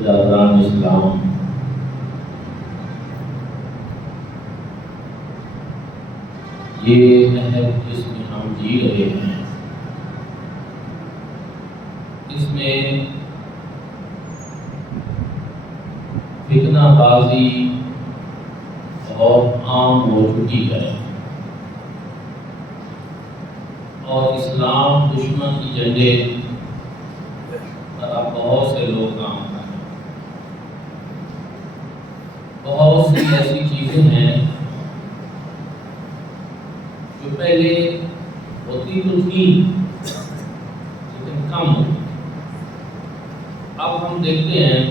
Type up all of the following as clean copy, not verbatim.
برادران اسلام، یہ عہد جس میں ہم جی رہے ہیں اس میں فتنہ بازی بہت عام ہو چکی ہے اور اسلام دشمن کی جھنڈے پر اب بہت سے لوگ کام کر رہے ہیں۔ بہت سی ایسی چیزیں ہیں جو پہلے ہوتی تو تھی لیکن کم ہوتی۔ اب ہم دیکھتے ہیں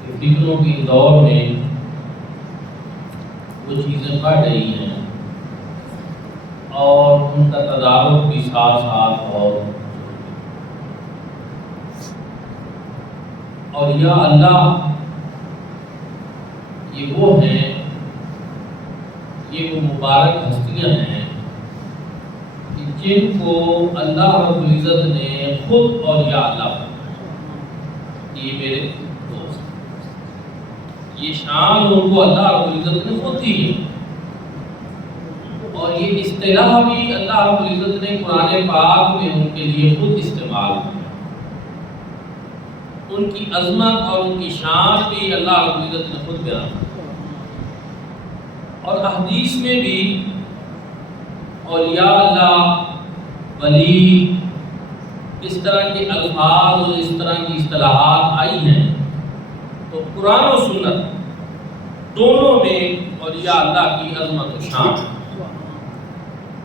کہ فتنوں کی دور میں وہ چیزیں بڑھ رہی ہیں اور ان کا تدارک بھی ساتھ ساتھ اور یا اللہ یہ وہ ہیں، یہ وہ مبارک ہستیاں ہیں کہ جن کو اللہ رب العزت نے خود اور یا اللہ فرمایا، یہ میرے دوست، یہ شان ان کو اللہ رب العزت نے خود دی ہے۔ اور یہ اصطلاح بھی اللہ رب العزت نے قرآن پاک میں ان کے لیے خود استعمال کیا۔ ان کی عظمت اور ان کی شان بھی اللہ رب العزت نے خود بیان کیا۔ اور احادیث میں بھی اولیاء اللہ، ولی، اس طرح کے الفاظ اور اس طرح کی اصطلاحات آئی ہیں، تو قرآن و سنت دونوں میں اولیاء اللہ کی عظمت و شان۔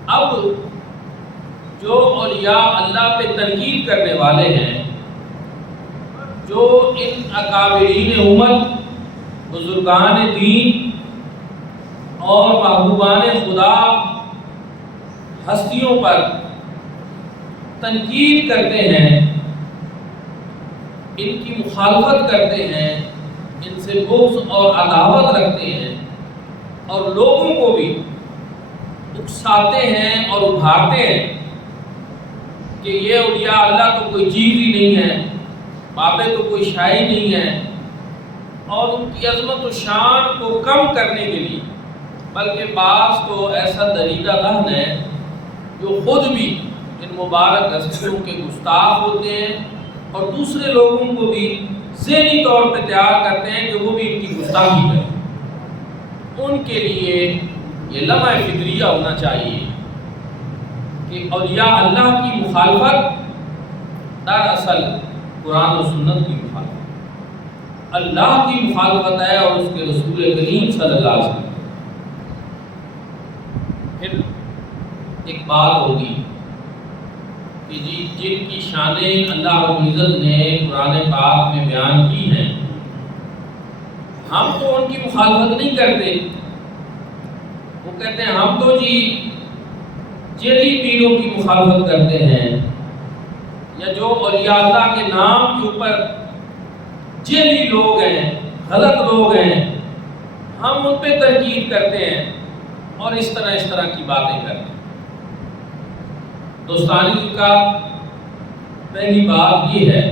اب جو اولیاء اللہ پہ تنقید کرنے والے ہیں، جو ان اکابرین امت، بزرگان دین اور محبوبان خدا ہستیوں پر تنقید کرتے ہیں، ان کی مخالفت کرتے ہیں، ان سے بغض اور عداوت رکھتے ہیں اور لوگوں کو بھی اکساتے ہیں اور ابھارتے ہیں کہ یہ اولیاء اللہ تو کوئی چیز ہی نہیں ہے، بابے تو کوئی شائی نہیں ہے، اور ان کی عظمت و شان کو کم کرنے کے لیے بلکہ بعض تو ایسا دریدہ ذہن ہے جو خود بھی ان مبارک ہستیوں کے گستاخ ہوتے ہیں اور دوسرے لوگوں کو بھی ذہنی طور پہ تیار کرتے ہیں کہ وہ بھی ان کی گستاخی کریں۔ ان کے لیے یہ لمحہ فکریہ ہونا چاہیے کہ اولیاء اللہ کی مخالفت دراصل قرآن و سنت کی مخالفت، اللہ کی مخالفت ہے اور اس کے رسول کریم صلی اللہ علیہ وسلم۔ پھر ایک بات ہوگی کہ جی جن کی شانیں اللہ رب العزت نے قرآن پاک میں بیان کی ہیں، ہم تو ان کی مخالفت نہیں کرتے۔ وہ کہتے ہیں ہم تو جی جیلی پیروں کی مخالفت کرتے ہیں، یا جو اولیاء اللہ کے نام کے اوپر جیلی لوگ ہیں، غلط لوگ ہیں، ہم ان پہ تنقید کرتے ہیں اور اس طرح کی باتیں کرتے ہیں۔ دوستانی کا پہلی بات یہ ہے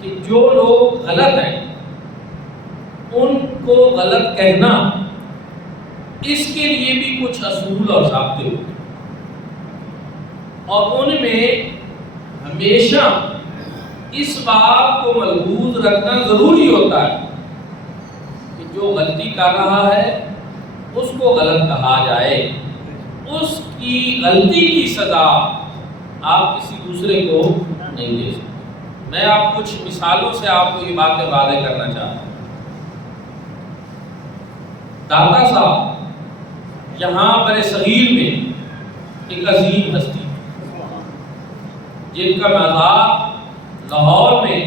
کہ جو لوگ غلط ہیں ان کو غلط کہنا، اس کے لیے بھی کچھ اصول اور ضابطے ہوتے ہیں، اور ان میں ہمیشہ اس بات کو ملحوظ رکھنا ضروری ہوتا ہے کہ جو غلطی کر رہا ہے اس کو غلط کہا جائے، اس کی غلطی کی سزا آپ کسی دوسرے کو نہیں دے سکتے۔ میں آپ کچھ مثالوں سے آپ کو یہ باتیں واضح کرنا چاہتا ہوں۔ داتا صاحب یہاں بر صغیر میں ایک عظیم ہستی جن کا مزار لاہور میں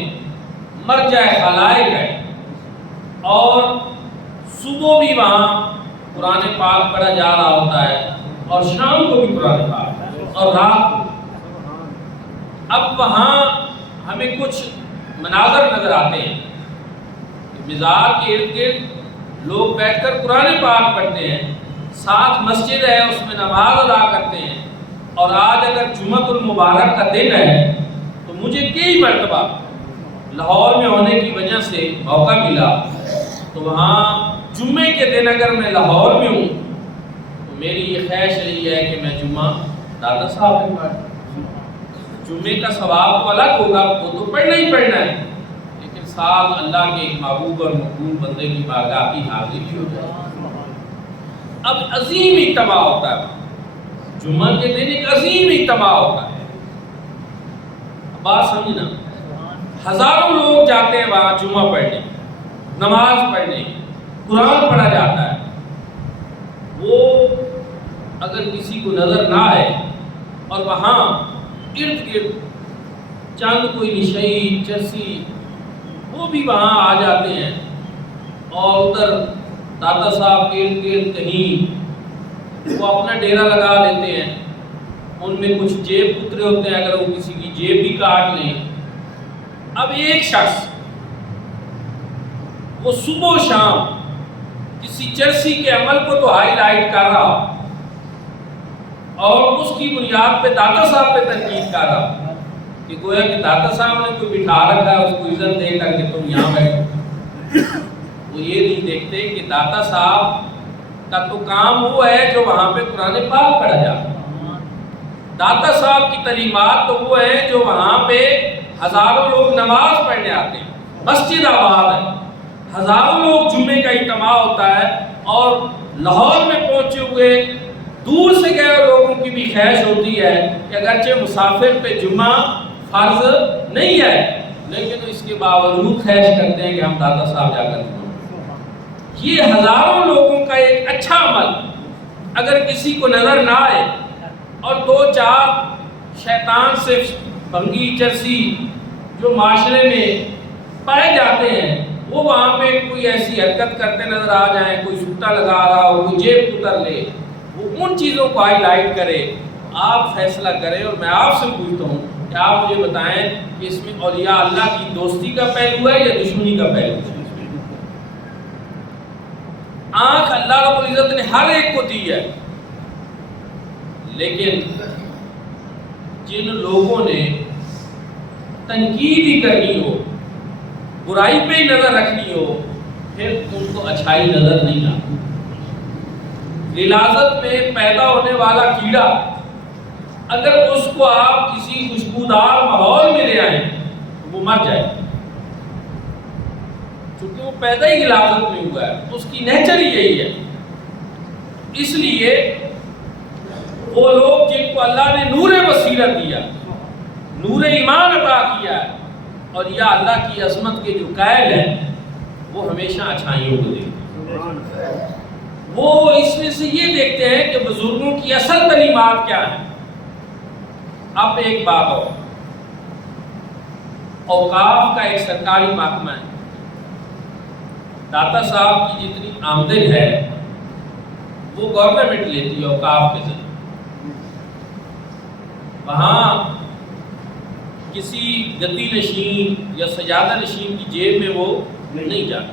مرجع خلائق ہے، اور صبح بھی وہاں قرآن پاک پڑھا جا رہا ہوتا ہے اور شام کو بھی قرآن پاک اور رات کو۔ اب وہاں ہمیں کچھ مناظر نظر آتے ہیں، مزار کے ارد گرد لوگ بیٹھ کر قرآن پاک پڑھتے ہیں، ساتھ مسجد ہے اس میں نماز ادا کرتے ہیں، اور آج اگر جمعۃ المبارک کا دن ہے تو مجھے کئی مرتبہ لاہور میں ہونے کی وجہ سے موقع ملا، تو وہاں جمعے کے دن اگر میں لاہور میں ہوں تو میری یہ خواہش رہی ہے کہ میں جمعہ داتا صاحب میں پڑھوں۔ جمعے کا ثواب تو الگ ہوگا، وہ تو پڑھنا ہی پڑھنا ہے، لیکن ساتھ اللہ کے ایک محبوب اور مقبول بندے کی بارگاہ کی حاضری بھی ہو جائے۔ اب عظیم اجتماع ہوتا ہے، جمعہ کے دن ایک عظیم اجتماع ہوتا ہے، بات سمجھنا، ہزاروں لوگ جاتے ہیں وہاں جمعہ پڑھنے، نماز پڑھنے، قرآن پڑھا جاتا ہے۔ وہ اگر کسی کو نظر نہ آئے اور وہاں ارد گرد چند کوئی نشئی چرسی وہ بھی وہاں آ جاتے ہیں اور ادھر داتا صاحب کے ارد گرد کہیں وہ اپنا ڈیرا لگا لیتے ہیں، ان میں کچھ جیب کترے ہوتے ہیں، اگر وہ کسی کی جیب بھی کاٹ لیں۔ اب ایک شخص وہ صبح و شام کسی چرسی کے عمل کو تو ہائی لائٹ کر رہا اور اس کی بنیاد پہ داتا صاحب پہ تنقید کر رہا کہ گویا کہ داتا صاحب نے کوئی بٹھا رکھا ہے، اس کو عزت دے کر کے تم یہاں بیٹھو۔ وہ یہ نہیں دیکھتے کہ داتا صاحب کا تو کام وہ ہے جو وہاں پہ قرآن پاک پڑھا جاتا ہے، داتا صاحب کی تعلیمات تو وہ ہیں جو وہاں پہ ہزاروں لوگ نماز پڑھنے آتے ہیں، مسجد آباد ہے، ہزاروں لوگ جمعے کا اجتماع ہوتا ہے، اور لاہور میں پہنچے ہوئے دور سے گئے لوگوں کی بھی خواہش ہوتی ہے کہ اگرچہ مسافر پہ جمعہ فرض نہیں ہے لیکن اس کے باوجود خواہش کرتے ہیں کہ ہم داتا صاحب جا کر جمعہ۔ یہ ہزاروں لوگوں کا ایک اچھا عمل اگر کسی کو نظر نہ آئے اور دو چار شیطان سے بھنگی چرسی جو معاشرے میں پائے جاتے ہیں وہ وہاں پہ کوئی ایسی حرکت کرتے نظر آ جائیں، کوئی سٹا لگا رہا ہو، کوئی جیب کتر لے، وہ ان چیزوں کو ہائی لائٹ کرے، آپ فیصلہ کریں۔ اور میں آپ سے پوچھتا ہوں کہ آپ مجھے بتائیں کہ اس میں اولیاء اللہ کی دوستی کا پہلو ہے یا دشمنی کا پہلو ہے؟ آنکھ اللہ رب العزت نے ہر ایک کو دی ہے، لیکن جن لوگوں نے تنقید ہی کرنی ہو، برائی پہ ہی نظر رکھنی ہو، پھر ان کو اچھائی نظر نہیں آتی۔ غلاظت میں پیدا ہونے والا کیڑا اگر اس کو آپ کسی خوشبودار ماحول میں لے آئیں تو وہ مر جائے، چونکہ وہ پیدا ہی غلاظت میں ہوا ہے، اس کی نیچر ہی یہی ہے۔ اس لیے وہ لوگ جن کو اللہ نے نور بصیرت دیا، نور ایمان عطا کیا ہے، اور یا اللہ کی عظمت کے جو قائل ہیں، وہ ہمیشہ اچھائیوں کو دیکھتے ہیں۔ وہ اس میں سے یہ دیکھتے ہیں کہ بزرگوں کی اصل تعلیمات کیا ہیں۔ اب ایک بات اور، اوقاف کا ایک سرکاری محکمہ ہے، داتا صاحب کی جتنی آمدن ہے وہ گورنمنٹ لیتی ہے اوقاف کے ذریعے۔ وہاں کسی گدی نشین یا سجادہ نشین کی جیب میں وہ نہیں جاتا،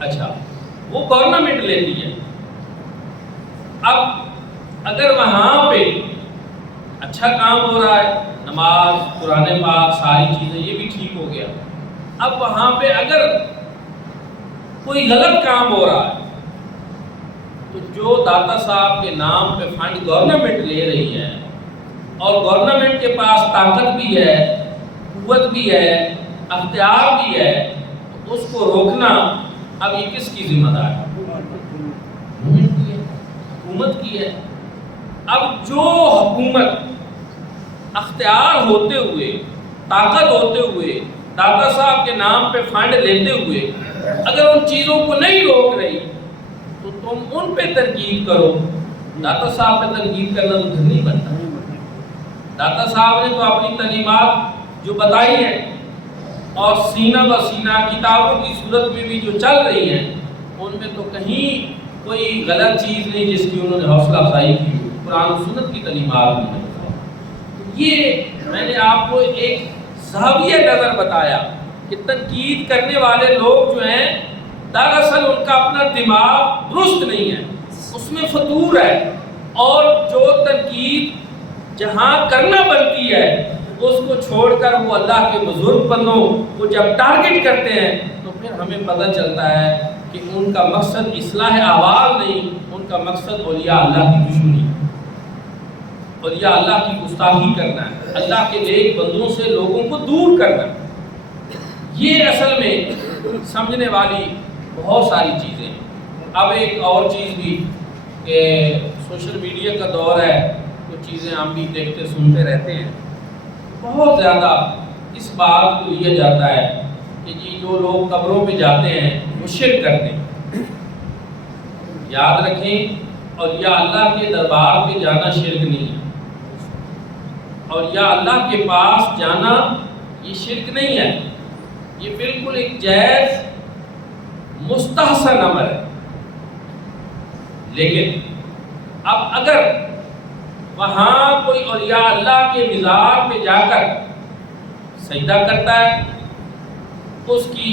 اچھا وہ گورنمنٹ لیتی ہے۔ اب اگر وہاں پہ اچھا کام ہو رہا ہے، نماز، قرآن پاک، ساری چیزیں، یہ بھی ٹھیک ہو گیا، اب وہاں پہ اگر کوئی غلط کام ہو رہا ہے تو جو داتا صاحب کے نام پہ فنڈ گورنمنٹ لے رہی ہے اور گورنمنٹ کے پاس طاقت بھی ہے، قوت بھی ہے، اختیار بھی ہے، تو اس کو روکنا اب یہ کس کی ذمہ داری ہے؟ حکومت کی ہے۔ اب جو حکومت اختیار ہوتے ہوئے، طاقت ہوتے ہوئے، داتا صاحب کے نام پہ فنڈ لیتے ہوئے اگر ان چیزوں کو نہیں روک رہی تو تم ان پہ تنقید کرو۔ داتا صاحب پہ تنقید کرنا تو نہیں بنتا۔ داتا صاحب نے تو اپنی تعلیمات جو بتائی ہیں اور سینہ بہ سینہ کتابوں کی صورت میں بھی جو چل رہی ہیں، ان میں تو کہیں کوئی غلط چیز نہیں جس کی انہوں نے حوصلہ افزائی کی ہو، قرآن و سنت کی تعلیمات میں۔ یہ میں نے آپ کو ایک زاویہ نظر بتایا کہ تنقید کرنے والے لوگ جو ہیں دراصل ان کا اپنا دماغ درست نہیں ہے، اس میں فطور ہے، اور جو تنقید جہاں کرنا بنتی ہے اس کو چھوڑ کر وہ اللہ کے بزرگ بندوں کو جب ٹارگٹ کرتے ہیں تو پھر ہمیں پتہ چلتا ہے کہ ان کا مقصد اصلاح احوال نہیں، ان کا مقصد اولیاء اللہ کی دشمنی، اولیاء اللہ کی گستاخی کرنا ہے، اللہ کے نیک بندوں سے لوگوں کو دور کرنا۔ یہ اصل میں سمجھنے والی بہت ساری چیزیں ہیں۔ اب ایک اور چیز بھی کہ سوشل میڈیا کا دور ہے، کچھ چیزیں ہم بھی دیکھتے سنتے رہتے ہیں، بہت زیادہ اس بات کو لیا جاتا ہے کہ جی جو لوگ قبروں پہ جاتے ہیں وہ شرک کرتے ہیں۔ یاد رکھیں اور یا اللہ کے دربار پہ جانا شرک نہیں ہے، اور یا اللہ کے پاس جانا یہ شرک نہیں ہے، یہ بالکل ایک جائز مستحسن امر ہے۔ لیکن اب اگر وہاں کوئی اولیاء اللہ کے مزار پہ جا کر سجدہ کرتا ہے، اس کی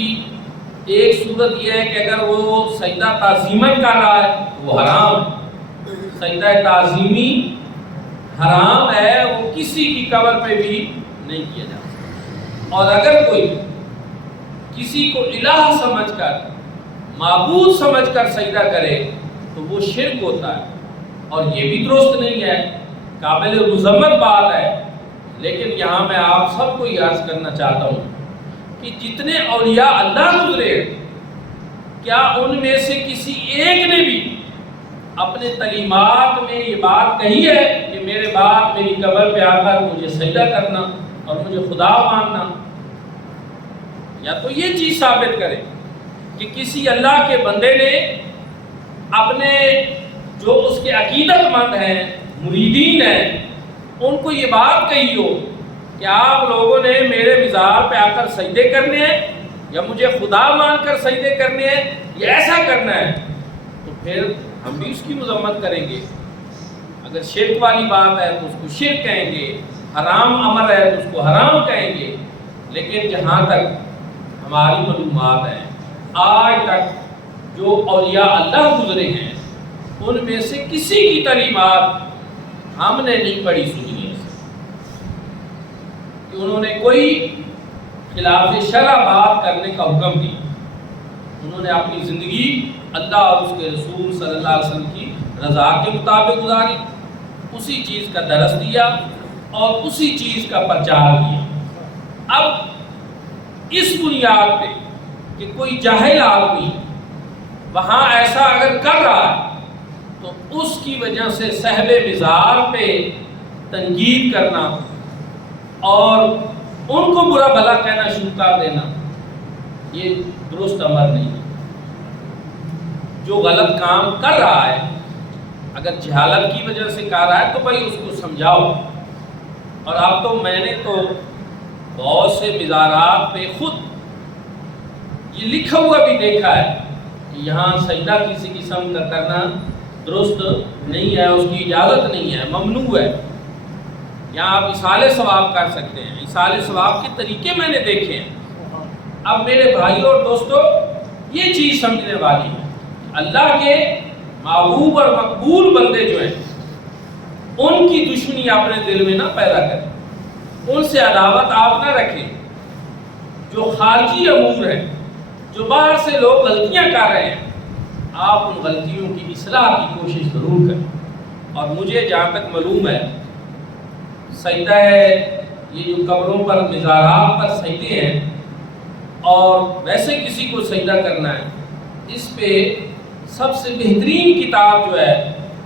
ایک صورت یہ ہے کہ اگر وہ سجدہ تعظیماً کر رہا ہے وہ حرام ہے، سجدہ تعظیمی حرام ہے، وہ کسی کی قبر پہ بھی نہیں کیا جا سکتا۔ اور اگر کوئی کسی کو الہ سمجھ کر، معبود سمجھ کر سجدہ کرے تو وہ شرک ہوتا ہے، اور یہ بھی درست نہیں ہے، قابل مذمت بات ہے۔ لیکن یہاں میں آپ سب کو یہ عرض کرنا چاہتا ہوں کہ جتنے اولیاء اللہ گزرے، کیا ان میں سے کسی ایک نے بھی اپنے تعلیمات میں یہ بات کہی ہے کہ میرے بعد میری قبر پہ آ کر مجھے سجدہ کرنا اور مجھے خدا ماننا؟ یا تو یہ چیز ثابت کرے کہ کسی اللہ کے بندے نے اپنے جو اس کے عقیدت مند ہیں، مریدین ہیں، ان کو یہ بات کہی ہو کہ آپ لوگوں نے میرے مزار پہ آ کر سجدے کرنے ہیں یا مجھے خدا مان کر سجدے کرنے ہیں یا ایسا کرنا ہے، تو پھر ہم بھی اس کی مذمت کریں گے۔ اگر شرک والی بات ہے تو اس کو شرک کہیں گے، حرام عمل ہے تو اس کو حرام کہیں گے۔ لیکن جہاں تک ہماری معلومات ہیں، آج تک جو اولیاء اللہ گزرے ہیں ان میں سے کسی کی تعلیمات ہم نے نہیں پڑھی سنی ہے کہ انہوں نے کوئی خلاف شرع بات کرنے کا حکم دیا۔ انہوں نے اپنی زندگی اللہ اور اس کے رسول صلی اللہ علیہ وسلم کی رضا کے مطابق گزاری، اسی چیز کا درس دیا اور اسی چیز کا پرچار کیا۔ اب اس بنیاد پہ کہ کوئی جاہل آدمی وہاں ایسا اگر کر رہا ہے تو اس کی وجہ سے صاحب مزار پہ تنقید کرنا اور ان کو برا بھلا کہنا شروع کر دینا، یہ درست امر نہیں ہے۔ جو غلط کام کر رہا ہے اگر جہالت کی وجہ سے کر رہا ہے تو بھائی اس کو سمجھاؤ۔ اور اب تو میں نے تو بہت سے مزارات پہ خود یہ لکھا ہوا بھی دیکھا ہے کہ یہاں سجدہ کسی قسم کا کرنا درست نہیں ہے، اس کی اجازت نہیں ہے، ممنوع ہے۔ یہاں آپ اصالِ ثواب کر سکتے ہیں، اصالِ ثواب کے طریقے میں نے دیکھے ہیں۔ اب میرے بھائیوں اور دوستوں، یہ چیز سمجھنے والی ہے، اللہ کے محبوب اور مقبول بندے جو ہیں ان کی دشمنی اپنے دل میں نہ پیدا کریں، ان سے عداوت آپ نہ رکھیں۔ جو خارجی امور ہیں، جو باہر سے لوگ غلطیاں کر رہے ہیں، آپ ان غلطیوں کی اصلاح کی کوشش ضرور کریں۔ اور مجھے جہاں تک معلوم ہے، سجدہ ہے یہ جو قبروں پر مزارات پر سجدے ہیں اور ویسے کسی کو سجدہ کرنا ہے، اس پہ سب سے بہترین کتاب جو ہے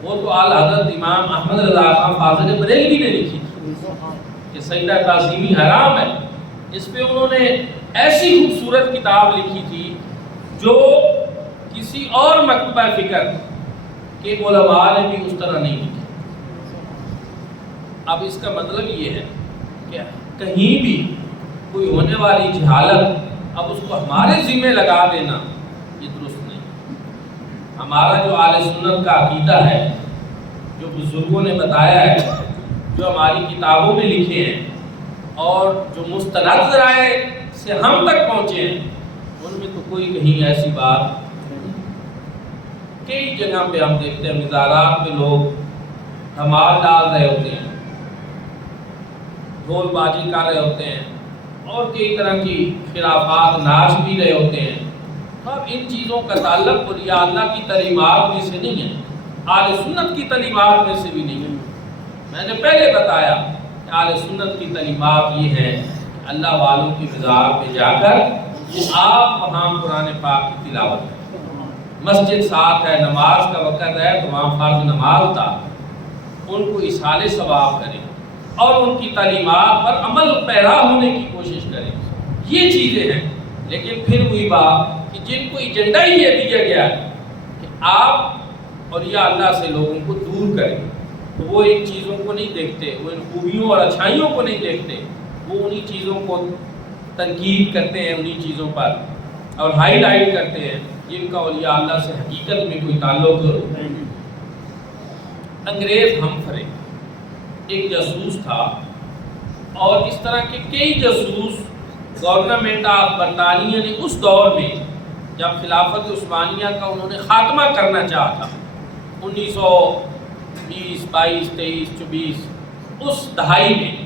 وہ تو اعلیٰ حضرت امام احمد رضا خان فاضل بریلوی نے لکھی تھی کہ سجدہ تعظیمی حرام ہے۔ اس پہ انہوں نے ایسی خوبصورت کتاب لکھی تھی جو کسی اور مکتبہ فکر کے علماء نے بھی اس طرح نہیں لکھی۔ اب اس کا مطلب یہ ہے کہ کہیں بھی کوئی ہونے والی جہالت اب اس کو ہمارے ذمہ لگا دینا یہ درست نہیں۔ ہمارا جو اہل سنت کا عقیدہ ہے، جو بزرگوں نے بتایا ہے، جو ہماری کتابوں میں لکھے ہیں اور جو مستند ذرائع سے ہم تک پہنچے ہیں، ان میں تو کوئی کہیں ایسی بات نہیں۔ کئی جگہ پہ ہم دیکھتے ہیں مزارات پہ لوگ دھمال ڈال رہے ہوتے ہیں، ڈھول بازی کر رہے ہوتے ہیں اور کئی طرح کی خرافات ناچ بھی رہے ہوتے ہیں، تو اب ان چیزوں کا تعلق اولیاء اللہ کی تعلیمات میں سے نہیں ہے، اہل سنت کی تعلیمات میں سے بھی نہیں ہے۔ میں نے پہلے بتایا کہ اہل سنت کی تعلیمات یہ ہے کہ اللہ والوں کی مزار پہ جا کر آپ وہاں قرآن پاک کی تلاوت کریں، مسجد ساتھ ہے، نماز کا وقت ہے تو وہاں فرض نماز اتار ان کو اصحال ثواب کریں اور ان کی تعلیمات پر عمل پیرا ہونے کی کوشش کریں، یہ چیزیں ہیں۔ لیکن پھر وہی بات کہ جن کو ایجنڈا ہی یہ دیا گیا ہے کہ آپ اولیاء اللہ سے لوگوں کو دور کریں، تو وہ ان چیزوں کو نہیں دیکھتے، وہ ان خوبیوں اور اچھائیوں کو نہیں دیکھتے، وہ انہی چیزوں کو تنقید کرتے ہیں، انہی چیزوں پر اور ہائی لائٹ کرتے ہیں جن کا اولیاء اللہ سے حقیقت میں کوئی تعلق نہیں۔ انگریز ہمفرے ایک جاسوس تھا، اور اس طرح کے کئی جاسوس گورنمنٹ آف برطانیہ نے اس دور میں جب خلافت عثمانیہ کا انہوں نے خاتمہ کرنا چاہا تھا 1920 22 23 24 اس دہائی میں،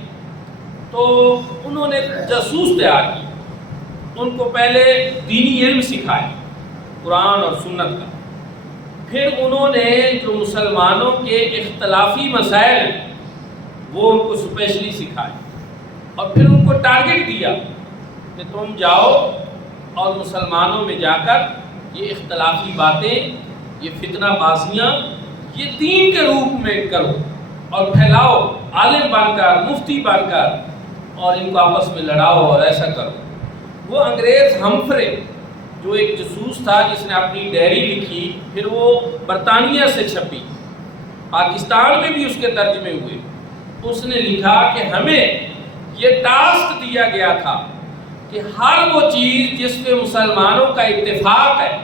تو انہوں نے جاسوس تیار کی، ان کو پہلے دینی علم سکھائے قرآن اور سنت کا، پھر انہوں نے جو مسلمانوں کے اختلافی مسائل وہ ان کو اسپیشلی سکھائے، اور پھر ان کو ٹارگٹ دیا کہ تم جاؤ اور مسلمانوں میں جا کر یہ اختلافی باتیں، یہ فتنہ بازیاں، یہ دین کے روپ میں کرو اور پھیلاؤ، عالم بن کر، مفتی بن کر، اور ان کو آپس میں لڑاؤ اور ایسا کرو۔ وہ انگریز ہمفرے جو ایک جاسوس تھا جس نے اپنی ڈائری لکھی، پھر وہ برطانیہ سے چھپی، پاکستان میں بھی اس کے ترجمے ہوئے، اس نے لکھا کہ ہمیں یہ ٹاسک دیا گیا تھا کہ ہر وہ چیز جس پہ مسلمانوں کا اتفاق ہے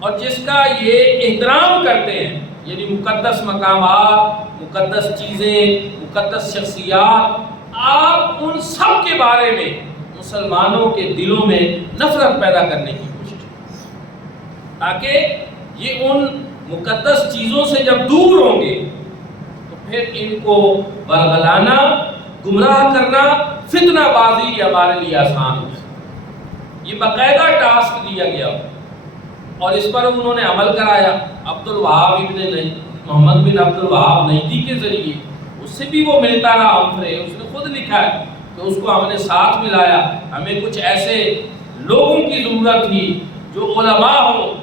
اور جس کا یہ احترام کرتے ہیں، یعنی مقدس مقامات، مقدس چیزیں، مقدس شخصیات، آپ ان سب کے بارے میں مسلمانوں کے دلوں میں نفرت پیدا کرنے کی کوشش کریں، تاکہ یہ ان مقدس چیزوں سے جب دور ہوں گے تو پھر ان کو برگلانا، گمراہ کرنا، فتنہ بازی ہمارے لیے آسان ہو۔ یہ باقاعدہ ٹاسک دیا گیا اور اس پر انہوں نے عمل کرایا۔ عبد الوہاب ابن محمد بن عبد الوہاب نجدی کے ذریعے اس سے بھی وہ ملتا رہا ہمفرے، اس نے خود لکھا ہے کہ اس کو ہم نے ساتھ ملایا، ہمیں کچھ ایسے لوگوں کی ضرورت تھی جو علماء ہوں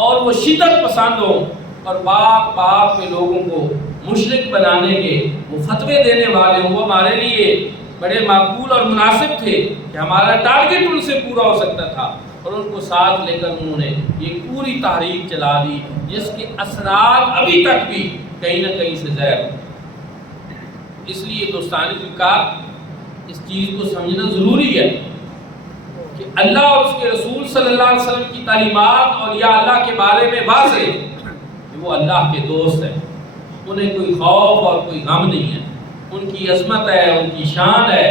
اور وہ شدت پسند ہوں اور بات بات میں لوگوں کو مشرک بنانے کے وہ فتوے دینے والے ہوں۔ وہ ہمارے لیے بڑے معقول اور مناسب تھے کہ ہمارا ٹارگٹ ان سے پورا ہو سکتا تھا، اور ان کو ساتھ لے کر انہوں نے یہ پوری تحریک چلا دی جس کے اثرات ابھی تک بھی کہیں نہ کہیں سے ظاہر ہیں۔ اس لیے دوستان فکار اس چیز کو سمجھنا ضروری ہے کہ اللہ اور اس کے رسول صلی اللہ علیہ وسلم کی تعلیمات اور یا اللہ کے بارے میں واضح کہ وہ اللہ کے دوست ہیں، انہیں کوئی خوف اور کوئی غم نہیں ہے، ان کی عظمت ہے، ان کی شان ہے،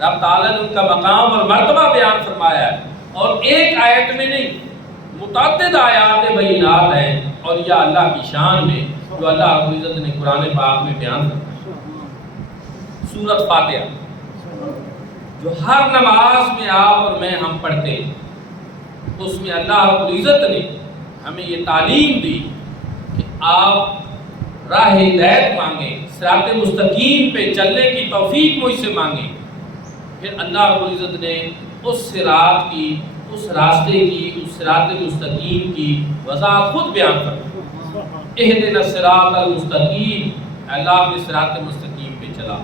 رب تعالیٰ نے ان کا مقام اور مرتبہ بیان فرمایا ہے، اور ایک آیت میں نہیں متعدد آیات بینات ہیں اور یا اللہ کی شان میں جو اللہ رب العزت نے قرآن پاک میں بیان فرمایا۔ سورۃ فاتحہ جو ہر نماز میں آپ اور میں ہم پڑھتے ہیں، اس میں اللہ رب العزت نے ہمیں یہ تعلیم دی کہ آپ راہ ہدایت مانگیں، صراط مستقیم پہ چلنے کی توفیق مجھ سے مانگیں۔ پھر اللہ رب العزت نے اس صراط کی، اس راستے کی، اس صراط مستقیم کی وضاحت خود بیان فرمائی۔ اہدنا الصراط المستقیم، اللہ نے صراط مستقیم پہ چلا۔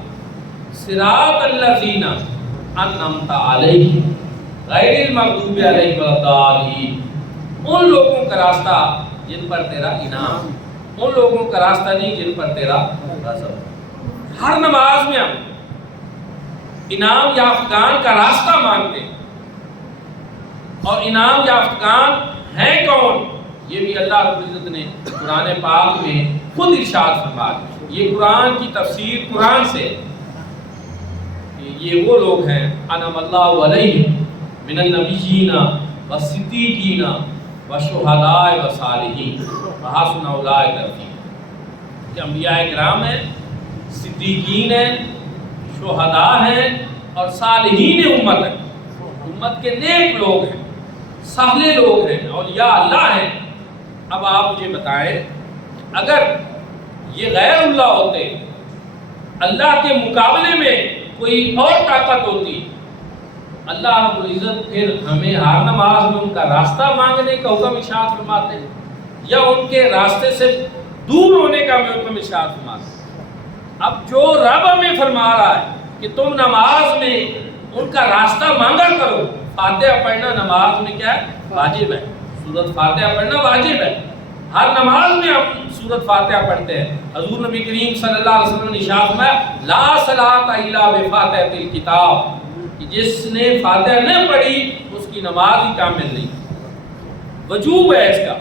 صراط الذین انعمت علیہم غیر المغضوب علیہم ولا الضالین، ان لوگوں کا راستہ جن پر تیرا انعام، ان لوگوں کا راستہ نہیں جن پر تیرا غضب۔ ہر نماز میں ہم انعام یافتگان کا راستہ مانگتے ہیں، اور انعام یافتگان ہیں کون، یہ بھی اللہ رب العزت نے قرآن پاک میں خود ارشاد فرمایا۔ یہ قرآن کی تفسیر قرآن سے، یہ وہ لوگ ہیں انعم اللہ علیہم من النبیین والصدیقین والشہداء والصالحین وحسن اولئک رفیقا، کہ انبیاء کرام ہیں صدیقین ہیں، شہداء ہیں اور صالحین امت ہیں، امت کے نیک لوگ ہیں، صالح لوگ ہیں، اولیاء اللہ ہیں۔ اب آپ مجھے بتائیں، اگر یہ غیر اللہ ہوتے، اللہ کے مقابلے میں کوئی اور طاقت ہوتی، اللہ رب العزت پھر ہمیں ہر نماز میں ان کا راستہ مانگنے کا حکم ارشاد فرماتے ہیں یا ان کے راستے سے دور ہونے کا حکم ارشاد فرماتے ہیں؟ اب جو رب ہمیں فرما رہا ہے کہ تم نماز میں ان کا راستہ مانگا کرو، فاتحہ پڑھنا نماز میں کیا ہے؟ واجب ہے، سورۃ فاتحہ پڑھنا واجب ہے، ہر نماز میں ہم سورۃ فاتحہ پڑھتے ہیں۔ حضور نبی کریم صلی اللہ علیہ وسلم نے ارشاد فرمایا لا صلاۃ الا بفاتحۃ الکتاب، کہ جس نے فاتحہ نہ پڑھی اس کی نماز ہی کامل نہیں، وجوب ہے اس کا۔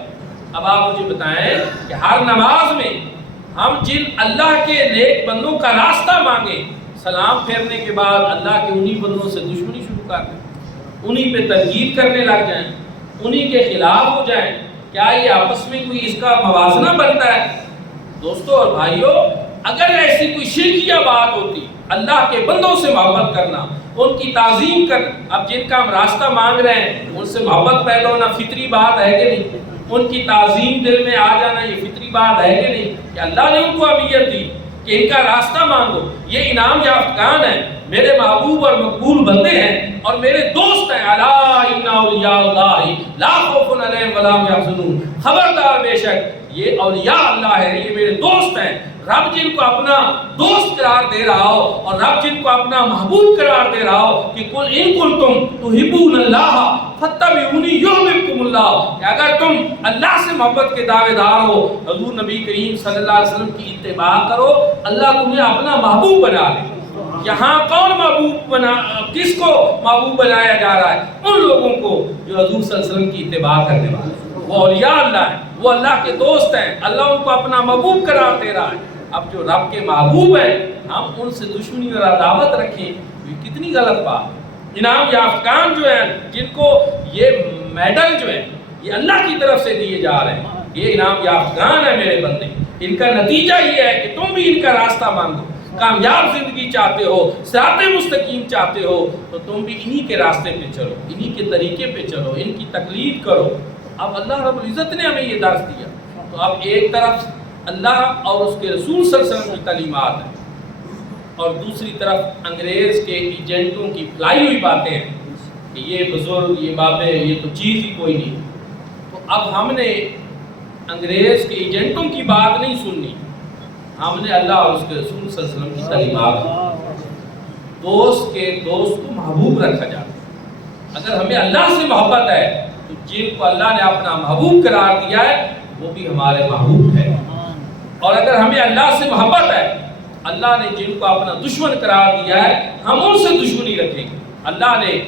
اب آپ مجھے بتائیں کہ ہر نماز میں ہم جن اللہ کے نیک بندوں کا راستہ مانگیں، سلام پھیرنے کے بعد اللہ کے انہی بندوں سے دشمنی شروع کر دیں، انہی پہ تنقید کرنے لگ جائیں، انہی کے خلاف ہو جائیں، کیا یہ آپس میں کوئی اس کا موازنہ بنتا ہے؟ دوستو اور بھائیو، اگر ایسی کوئی شرکیہ بات ہوتی، اللہ کے بندوں سے محبت کرنا، ان کی تعظیم کرنا، اب جن کا ہم راستہ مانگ رہے ہیں ان سے محبت پیدا ہونا فطری بات ہے کہ نہیں؟ ان کی تعظیم دل میں آ جانا یہ فطری بات ہے کہ نہیں؟ کہ اللہ نے ان کو اہمیت دی کہ ان کا راستہ مانگو، یہ انعام یافتگان ہیں، میرے محبوب اور مقبول بندے ہیں اور میرے دوست ہیں۔ الا ان اولیاء اللہ لا خوف علیہم ولا هم يحزنون، خبردار بے شک یہ اولیاء اللہ ہیں، یہ میرے دوست ہیں۔ رب جن کو اپنا دوست قرار دے رہا ہو اور رب جن کو اپنا محبوب قرار دے رہا ہو کہ قل ان کنتم تحبون اللہ فاتبعونی یحببکم اللہ، کہ اگر تم اللہ سے محبت کے دعوے دار ہو، حضور نبی کریم صلی اللہ علیہ وسلم کی اتباع کرو، اللہ تمہیں اپنا محبوب بنا لے۔ یہاں کون محبوب بنا، کس کو محبوب بنایا جا رہا ہے؟ ان لوگوں کو جو حضور صلی اللہ علیہ وسلم کی اتباع کرنے والے، وہ اولیاء اللہ ہیں، وہ اللہ کے دوست ہیں، اللہ ان کو اپنا محبوب قرار دے رہا ہے۔ اب جو رب کے محبوب ہیں ہم ان سے دشمنی اور عداوت رکھیں، یہ کتنی غلط بات۔ انعام یافتگان جو ہیں، جن کو یہ میڈل جو ہے یہ اللہ کی طرف سے دیے جا رہے ہیں، یہ انعام یافتگان ہیں میرے بندے، ان کا نتیجہ یہ ہے کہ تم بھی ان کا راستہ مانگو، کامیاب زندگی چاہتے ہو، صراط مستقیم چاہتے ہو تو تم بھی انہی کے راستے پہ چلو، انہی کے طریقے پہ چلو، ان کی تقلید کرو۔ اب اللہ رب العزت نے ہمیں یہ درس دیا، تو اب ایک طرف اللہ اور اس کے رسول صلی اللہ علیہ وسلم کی تعلیمات ہیں اور دوسری طرف انگریز کے ایجنٹوں کی پھیلائی ہوئی باتیں ہیں کہ یہ بزرگ، یہ بابے، یہ تو چیز ہی کوئی نہیں۔ تو اب ہم نے انگریز کے ایجنٹوں کی بات نہیں سننی، ہم نے اللہ اور اس کے رسول صلی اللہ علیہ وسلم کی تعلیمات۔ دوست کے دوست کو محبوب رکھا جاتا ہے۔ اگر ہمیں اللہ سے محبت ہے تو جن کو اللہ نے اپنا محبوب قرار دیا ہے وہ بھی ہمارے محبوب ہے، اور اگر ہمیں اللہ سے محبت ہے، اللہ نے جن کو اپنا دشمن قرار دیا ہے ہم ان سے دشمنی رکھیں گے۔ اللہ نے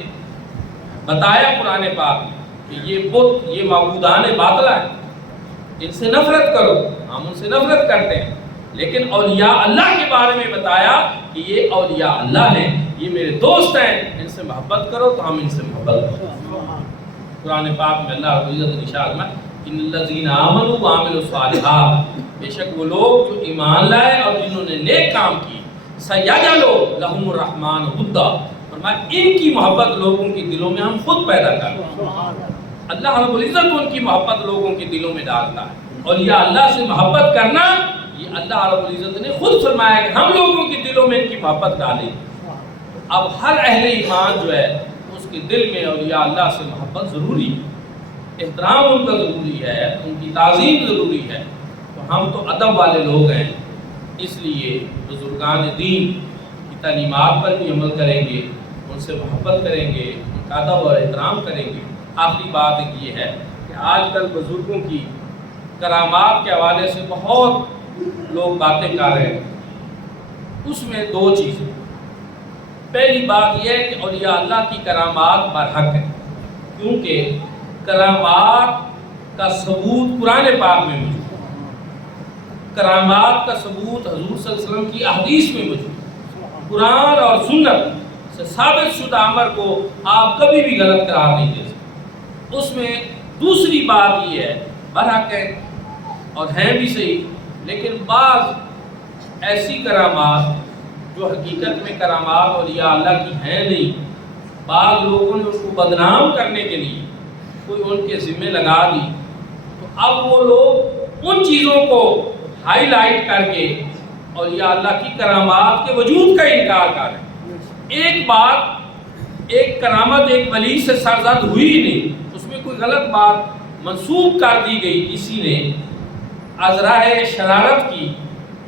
بتایا قرآن پاک کہ یہ بت، یہ معبودان باطلہ ہیں، ان سے نفرت کرو، ہم ان سے نفرت کرتے ہیں، لیکن اولیاء اللہ کے بارے میں بتایا کہ یہ اولیاء اللہ ہیں، یہ میرے دوست ہیں، ان سے محبت کرو تو ہم ان سے محبت کرو۔ قرآن پاک میں اللہ رب العزت نے ارشاد فرمایا ان الذین آمنوا وعملوا الصالحات، بے شک وہ لوگ جو ایمان لائے اور جنہوں نے نیک کام کی، سیجعل لہم الرحمن ودا، فرمایا ان کی محبت لوگوں کے دلوں میں ہم خود پیدا کرتے ہیں۔ اللہ رب العزت ان کی محبت لوگوں کے دلوں میں ڈالتا ہے۔ اولیاء اللہ سے محبت کرنا یہ اللہ رب العزت نے خود فرمایا کہ ہم لوگوں کے دلوں میں ان کی محبت ڈالیں۔ اب ہر اہل ایمان جو ہے اس کے دل میں اولیاء اللہ سے محبت ضروری ہے، احترام ان کا ضروری ہے، ان کی تعظیم ضروری ہے۔ تو ہم تو ادب والے لوگ ہیں، اس لیے بزرگان دین کی تعلیمات پر بھی عمل کریں گے، ان سے محبت کریں گے، ان کا ادب اور احترام کریں گے۔ آخری بات یہ ہے کہ آج کل بزرگوں کی کرامات کے حوالے سے بہت لوگ باتیں کر رہے ہیں، اس میں دو چیزیں۔ پہلی بات یہ ہے کہ اولیاء اللہ کی کرامات برحق ہے، کیونکہ کرامات کا ثبوت قرآن پاک میں موجود ہے، کرامات کا ثبوت حضور صلی اللہ علیہ وسلم کی احادیث میں موجود ہے۔ قرآن اور سنت سے ثابت شدہ امر کو آپ کبھی بھی غلط قرار نہیں دے سکتے۔ اس میں دوسری بات یہ ہے، برحق ہے اور ہیں بھی صحیح، لیکن بعض ایسی کرامات جو حقیقت میں کرامات اولیاء اللہ کی ہیں نہیں، بعض لوگوں نے اس کو بدنام کرنے کے لیے کوئی ان کے ذمہ لگا دی، تو اب وہ لوگ ان چیزوں کو ہائی لائٹ کر کے اولیاء اللہ کی کرامات کے وجود کا انکار کر رہے ہیں۔ ایک بات، ایک کرامت ایک ولی سے سرزد ہوئی ہی نہیں، اس میں کوئی غلط بات منسوب کر دی گئی، کسی نے عذرائے شرارت کی،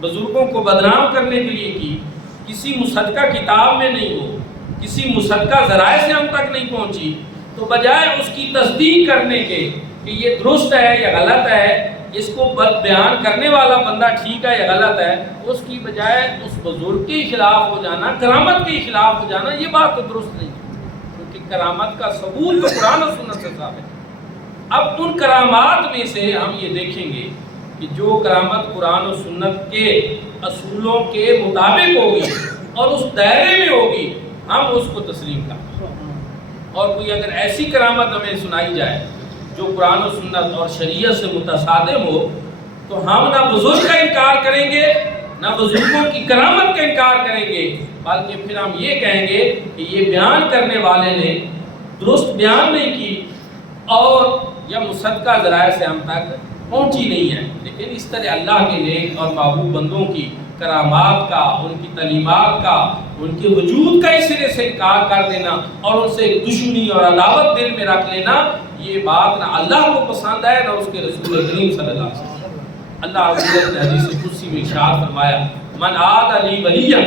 بزرگوں کو بدنام کرنے کے لیے کی، کسی مصدقہ کتاب میں نہیں ہو، کسی مصدقہ ذرائع سے ہم تک نہیں پہنچی، تو بجائے اس کی تصدیق کرنے کے کہ یہ درست ہے یا غلط ہے، اس کو بیان کرنے والا بندہ ٹھیک ہے یا غلط ہے، اس کی بجائے اس بزرگ کے خلاف ہو جانا، کرامت کے خلاف ہو جانا، یہ بات تو درست نہیں، کیونکہ کرامت کا ثبوت تو قرآن و سنت سے ثابت ہے۔ اب ان کرامات میں سے ہم یہ دیکھیں گے کہ جو کرامت قرآن و سنت کے اصولوں کے مطابق ہوگی اور اس دائرے میں ہوگی، ہم اس کو تسلیم کریں۔ اور کوئی اگر ایسی کرامت ہمیں سنائی جائے جو قرآن و سنت اور شریعت سے متصادم ہو، تو ہم نہ بزرگ کا انکار کریں گے، نہ بزرگوں کی کرامت کا انکار کریں گے، بلکہ پھر ہم یہ کہیں گے کہ یہ بیان کرنے والے نے درست بیان نہیں کی اور یا مصدقہ ذرائع سے ہم تک پہنچی نہیں ہے۔ لیکن اس طرح اللہ کے نیک اور محبوب بندوں کی کرامات کا، ان کی تعلیمات کا، ان کے وجود کا اس سرے سے انکار کر دینا اور ان سے دشمنی اور عداوت دل میں رکھ لینا، یہ بات نہ اللہ کو پسند ہے نہ اس کے رسول کریم صلی اللہ علیہ وسلم۔ اللہ عز نے حدیث قدسی میں ارشاد فرمایا، من عاد لی ولیا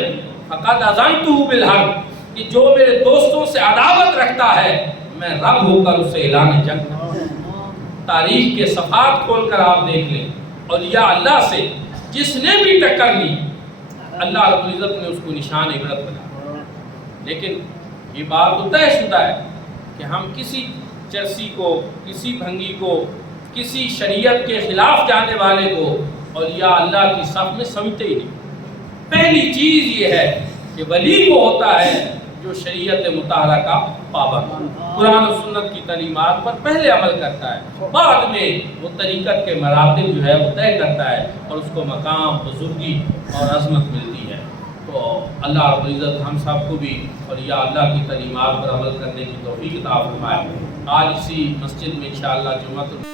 فقد اذنتہ بالحرب، کہ جو میرے دوستوں سے عداوت رکھتا ہے میں رب ہو کر اسے اعلان جنگ کرتا ہوں۔ تاریخ کے صفحات کھول کر آپ دیکھ لیں، اولیاء اللہ سے جس نے بھی ٹکر لی، اللہ رب العزت نے اس کو نشان عبرت بنا۔ لیکن یہ بات تو طے شدہ ہے کہ ہم کسی چرسی کو، کسی بھنگی کو، کسی شریعت کے خلاف جانے والے کو اولیاء اللہ کی صف میں سمجھتے ہی نہیں۔ پہلی چیز یہ ہے کہ ولی وہ ہوتا ہے جو شریعت مطہرہ کا پابند، قرآن و سنت کی تعلیمات پر پہلے عمل کرتا ہے، بعد میں وہ طریقت کے مراتب جو ہے وہ طے کرتا ہے اور اس کو مقام، بزرگی اور عظمت ملتی ہے۔ تو اللہ رب العزت ہم سب کو بھی اولیاء اللہ کی تعلیمات پر عمل کرنے کی توفیق عطا فرمائے۔ آج اسی مسجد میں انشاءاللہ جمعہ